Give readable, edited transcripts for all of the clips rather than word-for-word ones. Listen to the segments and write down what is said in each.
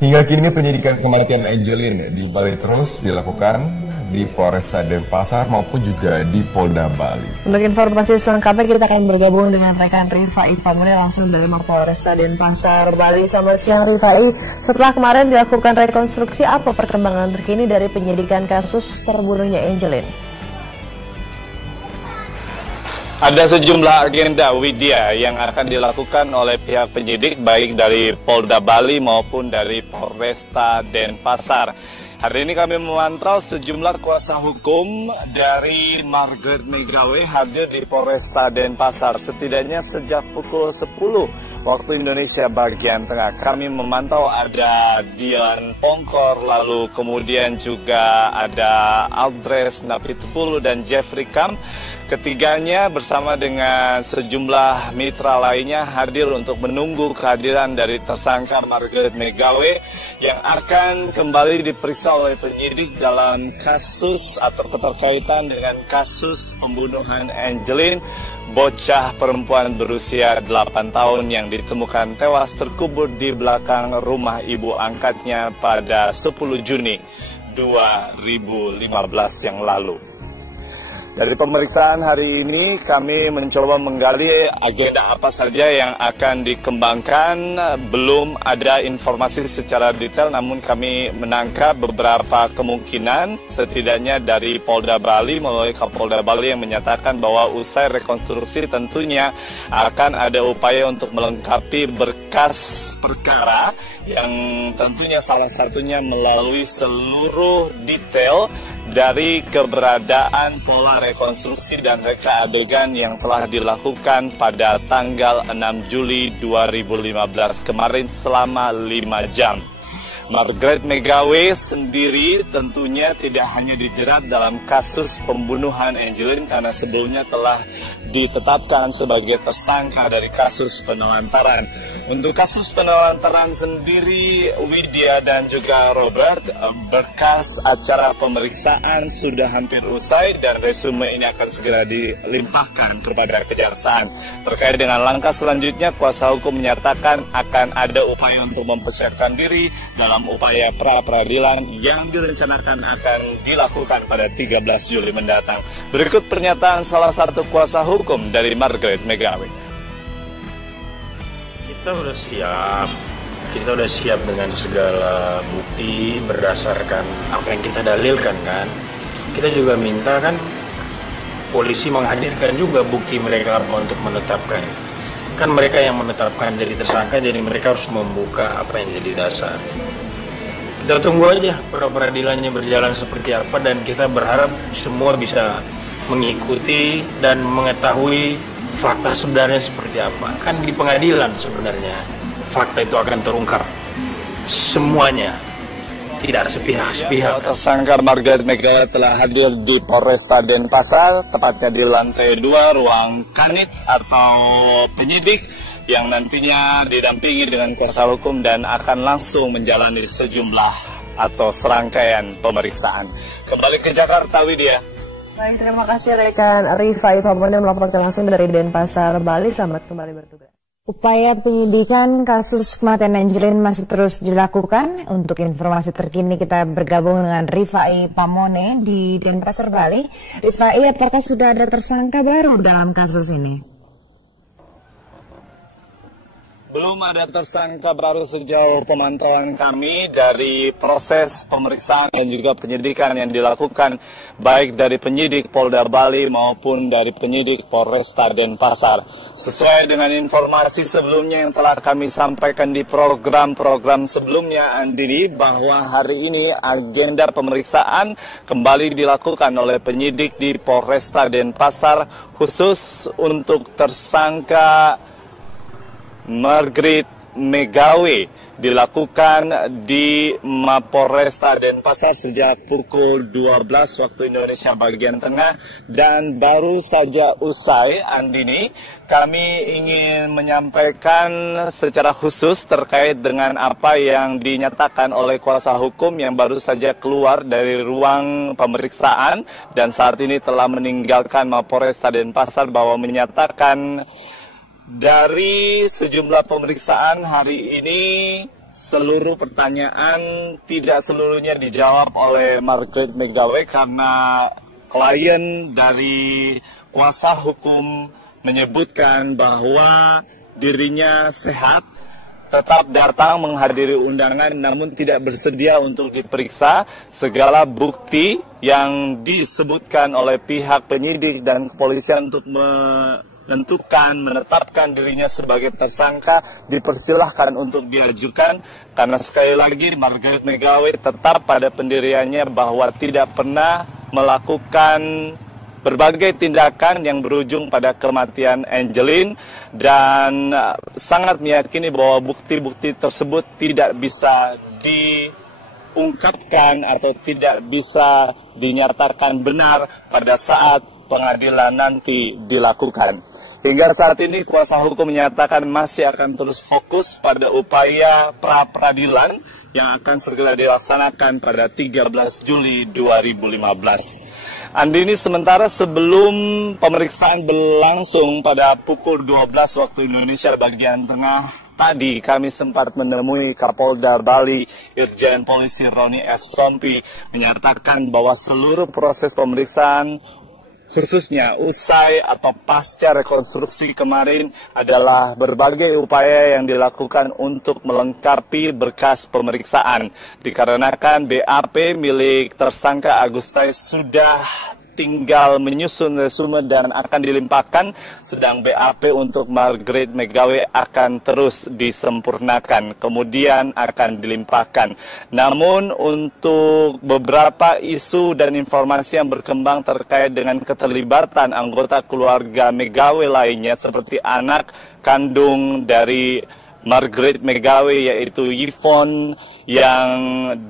Hingga kini penyidikan kematian Angelin di Bali terus dilakukan di Polresta Denpasar maupun juga di Polda Bali. Untuk informasi selengkapnya kita akan bergabung dengan rekan Rifai Pamone langsung dari Polresta Denpasar Bali. Selamat siang Rifai. Setelah kemarin dilakukan rekonstruksi, apa perkembangan terkini dari penyidikan kasus terbunuhnya Angelin? Ada sejumlah agenda Widya yang akan dilakukan oleh pihak penyidik baik dari Polda Bali maupun dari Polresta Denpasar. Hari ini kami memantau sejumlah kuasa hukum dari Margaret Megawe hadir di Polresta Denpasar. Setidaknya sejak pukul 10 waktu Indonesia bagian tengah. Kami memantau ada Dian Pongkor, lalu kemudian juga ada Aldres Napitupulu dan Jeffrey Kam. Ketiganya bersama dengan sejumlah mitra lainnya hadir untuk menunggu kehadiran dari tersangka Margaret Megawe yang akan kembali diperiksa oleh penyidik dalam kasus atau keterkaitan dengan kasus pembunuhan Angelin, bocah perempuan berusia 8 tahun yang ditemukan tewas terkubur di belakang rumah ibu angkatnya pada 10 Juni 2015 yang lalu. Dari pemeriksaan hari ini kami mencoba menggali agenda apa saja yang akan dikembangkan. Belum ada informasi secara detail, namun kami menangkap beberapa kemungkinan setidaknya dari Polda Bali melalui Kapolda Bali yang menyatakan bahwa usai rekonstruksi tentunya akan ada upaya untuk melengkapi berkas perkara yang tentunya salah satunya melalui seluruh detail dari keberadaan pola rekonstruksi dan reka adegan yang telah dilakukan pada tanggal 6 Juli 2015 kemarin selama 5 jam. Margaret Megawe sendiri tentunya tidak hanya dijerat dalam kasus pembunuhan Angelin karena sebelumnya telah ditetapkan sebagai tersangka dari kasus penelantaran. Untuk kasus penelantaran sendiri, Widya dan juga Robert, berkas acara pemeriksaan sudah hampir usai dan resume ini akan segera dilimpahkan kepada kejaksaan. Terkait dengan langkah selanjutnya, kuasa hukum menyatakan akan ada upaya untuk mempersiapkan diri dalam upaya pra-peradilan yang direncanakan akan dilakukan pada 13 Juli mendatang. Berikut pernyataan salah satu kuasa hukum dari Margaret Megawe. Kita udah siap dengan segala bukti berdasarkan apa yang kita dalilkan kan. Kita juga minta kan polisi menghadirkan juga bukti mereka untuk menetapkan. Kan mereka yang menetapkan jadi tersangka, jadi mereka harus membuka apa yang jadi dasar. Kita tunggu aja pra-peradilannya berjalan seperti apa dan kita berharap semua bisa mengikuti dan mengetahui fakta sebenarnya seperti apa. Kan di pengadilan sebenarnya fakta itu akan terungkap semuanya, tidak sepihak-sepihak. Tersangka Margaret Megawe telah hadir di Polresta Denpasar, tepatnya di lantai 2 ruang kanit atau penyidik yang nantinya didampingi dengan kuasa hukum dan akan langsung menjalani sejumlah atau serangkaian pemeriksaan. Kembali ke Jakarta, Widya. Baik, terima kasih rekan Rifai Pamone melaporkan langsung dari Denpasar, Bali. Selamat kembali bertugas. Upaya penyidikan kasus kematian Angelin masih terus dilakukan. Untuk informasi terkini kita bergabung dengan Rifai Pamone di Denpasar, Bali. Rifai, apakah sudah ada tersangka baru dalam kasus ini? Belum ada tersangka baru sejauh pemantauan kami dari proses pemeriksaan dan juga penyidikan yang dilakukan baik dari penyidik Polda Bali maupun dari penyidik Polresta Denpasar. Sesuai dengan informasi sebelumnya yang telah kami sampaikan di program-program sebelumnya, Andini, bahwa hari ini agenda pemeriksaan kembali dilakukan oleh penyidik di Polresta Denpasar khusus untuk tersangka Margaret Megawe dilakukan di Mapolresta Denpasar sejak pukul 12 waktu Indonesia bagian tengah dan baru saja usai. Andini, kami ingin menyampaikan secara khusus terkait dengan apa yang dinyatakan oleh kuasa hukum yang baru saja keluar dari ruang pemeriksaan dan saat ini telah meninggalkan Mapolresta Denpasar, bahwa menyatakan dari sejumlah pemeriksaan hari ini seluruh pertanyaan tidak seluruhnya dijawab oleh Margaret McGawey karena klien dari kuasa hukum menyebutkan bahwa dirinya sehat, tetap datang menghadiri undangan namun tidak bersedia untuk diperiksa. Segala bukti yang disebutkan oleh pihak penyidik dan kepolisian untuk menetapkan dirinya sebagai tersangka dipersilahkan untuk diajukan, karena sekali lagi Margaret McGawey tetap pada pendiriannya bahwa tidak pernah melakukan berbagai tindakan yang berujung pada kematian Angeline, dan sangat meyakini bahwa bukti-bukti tersebut tidak bisa diungkapkan atau tidak bisa dinyatakan benar pada saat pengadilan nanti dilakukan. Hingga saat ini kuasa hukum menyatakan masih akan terus fokus pada upaya pra-peradilan yang akan segera dilaksanakan pada 13 Juli 2015. Andini, sementara sebelum pemeriksaan berlangsung pada pukul 12 waktu Indonesia bagian tengah tadi, kami sempat menemui Kapolda Bali, Irjen Polisi Roni F. Sompi, menyatakan bahwa seluruh proses pemeriksaan khususnya usai atau pasca rekonstruksi kemarin adalah berbagai upaya yang dilakukan untuk melengkapi berkas pemeriksaan. Dikarenakan BAP milik tersangka Agustai sudah tinggal menyusun resume dan akan dilimpahkan, sedang BAP untuk Margaret McGawey akan terus disempurnakan, kemudian akan dilimpahkan. Namun untuk beberapa isu dan informasi yang berkembang terkait dengan keterlibatan anggota keluarga McGawey lainnya seperti anak kandung dari Margaret McGawey yaitu Yvonne yang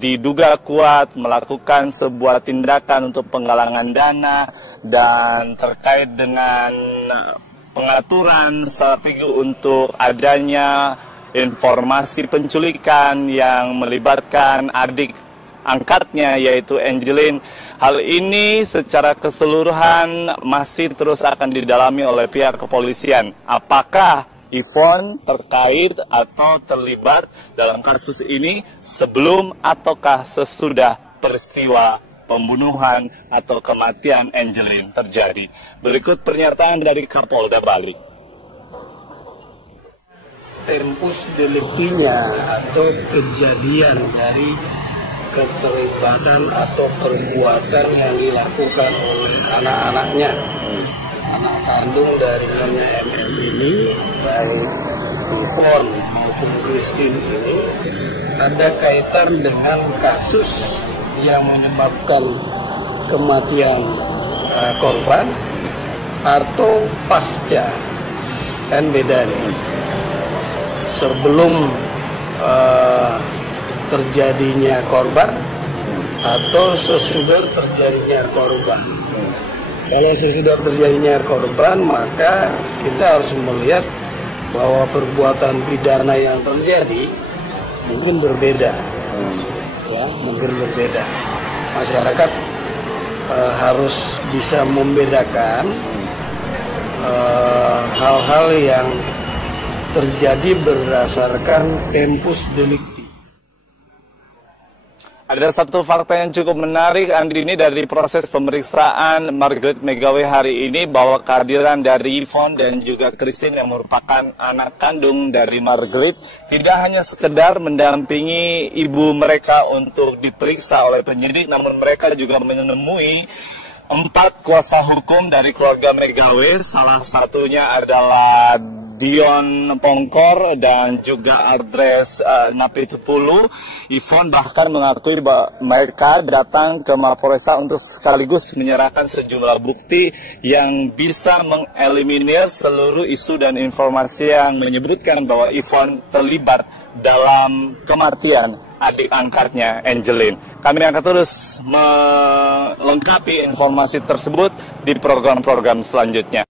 diduga kuat melakukan sebuah tindakan untuk penggalangan dana dan terkait dengan pengaturan strategi untuk adanya informasi penculikan yang melibatkan adik angkatnya yaitu Angeline. Hal ini secara keseluruhan masih terus akan didalami oleh pihak kepolisian. Apakah Yvonne terkait atau terlibat dalam kasus ini sebelum ataukah sesudah peristiwa pembunuhan atau kematian Angeline terjadi? Berikut pernyataan dari Kapolda Bali. Tempus delictinya atau kejadian dari keterlibatan atau perbuatan yang dilakukan oleh anak-anaknya, anak kandung dari Nyonya MM ini, baik Yvonne maupun Christine ini, ada kaitan dengan kasus yang menyebabkan kematian korban atau pasca. Kan beda nih. Sebelum terjadinya korban atau sesudah terjadinya korban. Kalau sesudah terjadinya korban, maka kita harus melihat bahwa perbuatan pidana yang terjadi mungkin berbeda, ya, mungkin berbeda. Masyarakat harus bisa membedakan hal-hal yang terjadi berdasarkan tempus delicti. Ada satu fakta yang cukup menarik, Andini, dari proses pemeriksaan Margaret McGawey hari ini, bahwa kehadiran dari Yvonne dan juga Christine yang merupakan anak kandung dari Margaret tidak hanya sekedar mendampingi ibu mereka untuk diperiksa oleh penyidik, namun mereka juga menemui 4 kuasa hukum dari keluarga McGawey. Salah satunya adalah Dion Pongkor dan juga Adres Napitupulu. Yvonne bahkan mengakui bahwa mereka datang ke Mapolresta untuk sekaligus menyerahkan sejumlah bukti yang bisa mengeliminir seluruh isu dan informasi yang menyebutkan bahwa Yvonne terlibat dalam kematian adik angkatnya Angeline. Kami akan terus melengkapi informasi tersebut di program-program selanjutnya.